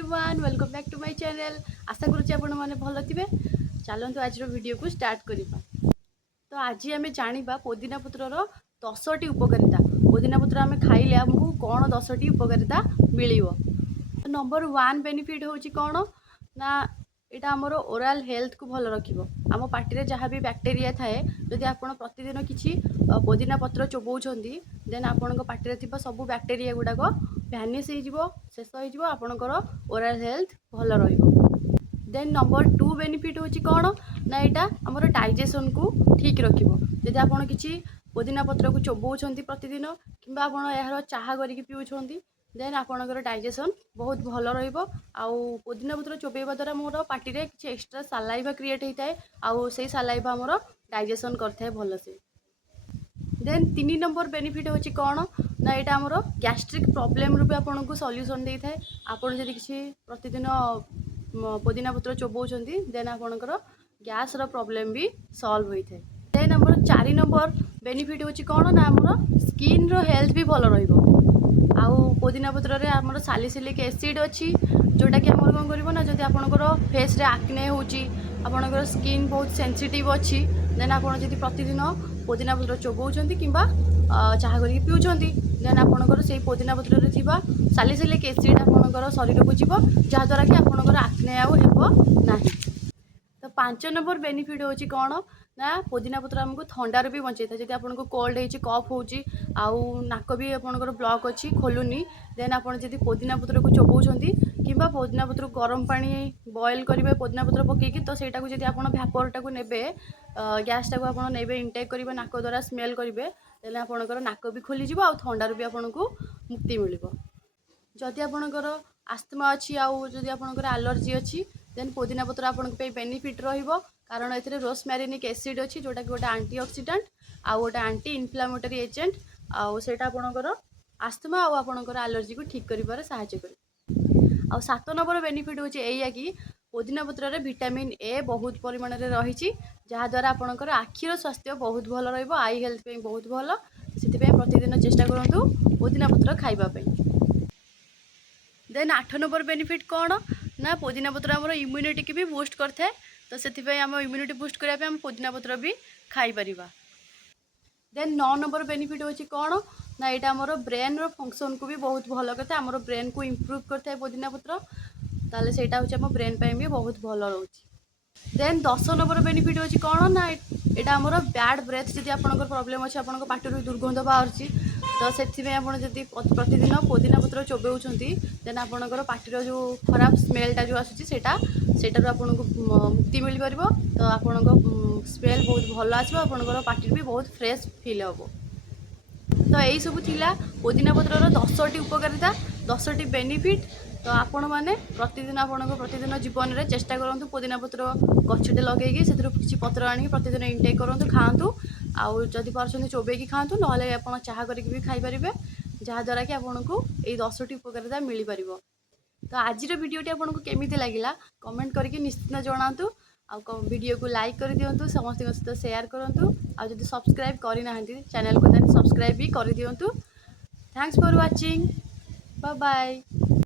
Everyone welcome back to my channel. आशा करुच्ची आपण मैंने भल थे। चलतु आज वीडियो को स्टार्ट करवा। तो आज आम जाना पुदीना पत्रर 10टी उपकारिता। पुदीना पत्र आम खाइले आमको कौन 10टी उपकारिता मिल। नंबर 1 बेनिफिट हूँ कौन ना यहाँ आमर ओराल हेल्थ को भल रख। आम पार्टी जहाँ भी बैक्टेरिया थाए जदि आप प्रतिदिन किसी पुदीना पत्र चोबाऊँ देन आपण पार्टी थी सब बैक्टेरिया गुड़ाक भैनिश हो शेष हो आपणकर ओराल हेल्थ भल देन नंबर 2 बेनिफिट हूँ कौन ना यहाँ आमर डाइजेशन को ठीक रख। जदि आप किसी पुदीना पत्र को चोबाऊँ प्रतिदिन कि यार चाह करके पीऊँ देन आपणकर डाइजेशन बहुत भल रहा। पुदीना पत्र चोबेवा द्वारा मोर पार्टी में किसी एक्सट्रा सालाइवा क्रिएट होता है आउ से सालाइवा मोर डाइजेशन करता भल से। देन 3 नंबर बेनिफिट हूँ कौन ना यहाँ आमर गैस्ट्रिक प्रॉब्लम रू भी आपन को सॉल्यूशन देता है। आपड़ जदि किसी प्रतिदिन पुदीना पत्र चोबाऊँ देन आपणकर गैस रो प्रॉब्लम भी सॉल्व होता है। देन आमर 4 नंबर बेनिफिट हूँ कौन ना आमर स्किन रो हेल्थ भी भल रहा। आउ पुदीना पत्र रे आमर सालिसिलिक एसिड अच्छी जोटा कि आमर कौन करिवो ना जदि आपणकर फेस रे एक्ने होची आपणकर स्किन बहुत सेंसिटिव अच्छी देन आपन जदि प्रतिदिन पुदीना पत्र चोबाऊँ किंबा चाह करके पीऊँ देन आपणकर से पुदीना पत्र रे थिबा सालिसिलिक एसिड आपणकर शरीर को जीव जहाँद्वारा कि आपणकर एक्ने आउ हेबो नाही। तो 5 नंबर बेनिफिट हूँ कौन ना पुदीना पत्र आमको थंडार भी बचे था। जब आपको कोल्ड हो कफ हो नाक भी आपंकर ब्लॉक अच्छी खोलुनी देन आप पुदीना पत्र को चोबाऊँ कि पुदीना पत्र गरम पानी बॉयल करेंगे पुदीना पत्र पकईकि तो सहीटा जब आप भैपरटा को ने गैसटा को आप ने इंटेक करेंगे नाक द्वारा स्मेल करेंगे तेल आपंकर नाक भी खोलीज आ थंडार भी आपको मुक्ति मिल। जदि आपंकर आस्थमा अच्छी आउ जदि आपंकर एलर्जी अच्छी देन पुदीना पत्र आपन बेनिफिट रहिबो कारण एथिरे रोजमेरिक एसिड अच्छी जोटा कि गोटे एंटीऑक्सीडेंट आउ गोटे एंटी इन्फ्लेमेटरी एजेंट आउ सेटा आपणकर आस्थमा आउ आपणकर एलर्जी को ठीक करिबारे सहायता करे। आउ 7 नंबर बेनिफिट होची एया कि पुदीना पत्र रे विटामिन ए बहुत परिमाण रे रहिची जहाँ आपणकर आखिर स्वास्थ्य बहुत भल रहिबो आई हेल्थ पे बहुत भल। सेति पे प्रतिदिन चेष्टा करंतु पुदीना पत्र खाइबा पे। देन 8 नंबर बेनिफिट कौन ना पुदीना पत्र आमर इम्यूनिटी की भी बूस्ट करता है तो से आम इम्यूनिटी बूस्ट करने आम पुदीना पत्र भी खाई परिबा। देन 9 नंबर बेनिफिट होची कौन ना यहाँ आमर ब्रेन रो फंक्शन को भी बहुत भल करता है आमर ब्रेन को इम्प्रूव करता है पुदीना पत्र ताले सेटा होची आम ब्रेन पे भी बहुत भल रोची। देन 10 नंबर बेनिफिट होची कौन ना यहाँ आमर बैड ब्रेथ जब आपंकर प्रॉब्लम अच्छे आप पार्टी दुर्गंध बाहर तो से आप प्रतिदिन पुदीना पत्र चोबाऊँ देन आपंकर पार्टी जो खराब स्मेलटा जो आसूटा आपन को मुक्ति मिल पार तो आपण स्मेल बहुत भल आसपर पार्टी भी बहुत फ्रेश फिल हम। तो यही सब थिला पुदीना पत्रर 10टी उपकारिता 10टी बेनिफिट। तो आपण मैंने प्रतिदिन जीवन में चेष्टा करूँ पुदीना पत्र गछटे लगे से किसी पत्र आनी प्रतिदिन इंटेक करूँ खातु आउ जदि पार्टी चोबेकी खातु ना आप चाह करके भी खाईपर जहाँद्वारा कि आपको यही 10टी उपकारिता मिल पार। तो आज वीडियोटी आपको केमी लगिला कमेंट करके निश्चित जनातु वीडियो को लाइक कर दिंतु समस्त सहित शेयर करूँ आदि सब्सक्राइब करना चैनल को देन सब्सक्राइब भी कर दिंतु। Thanks for watching bye bye.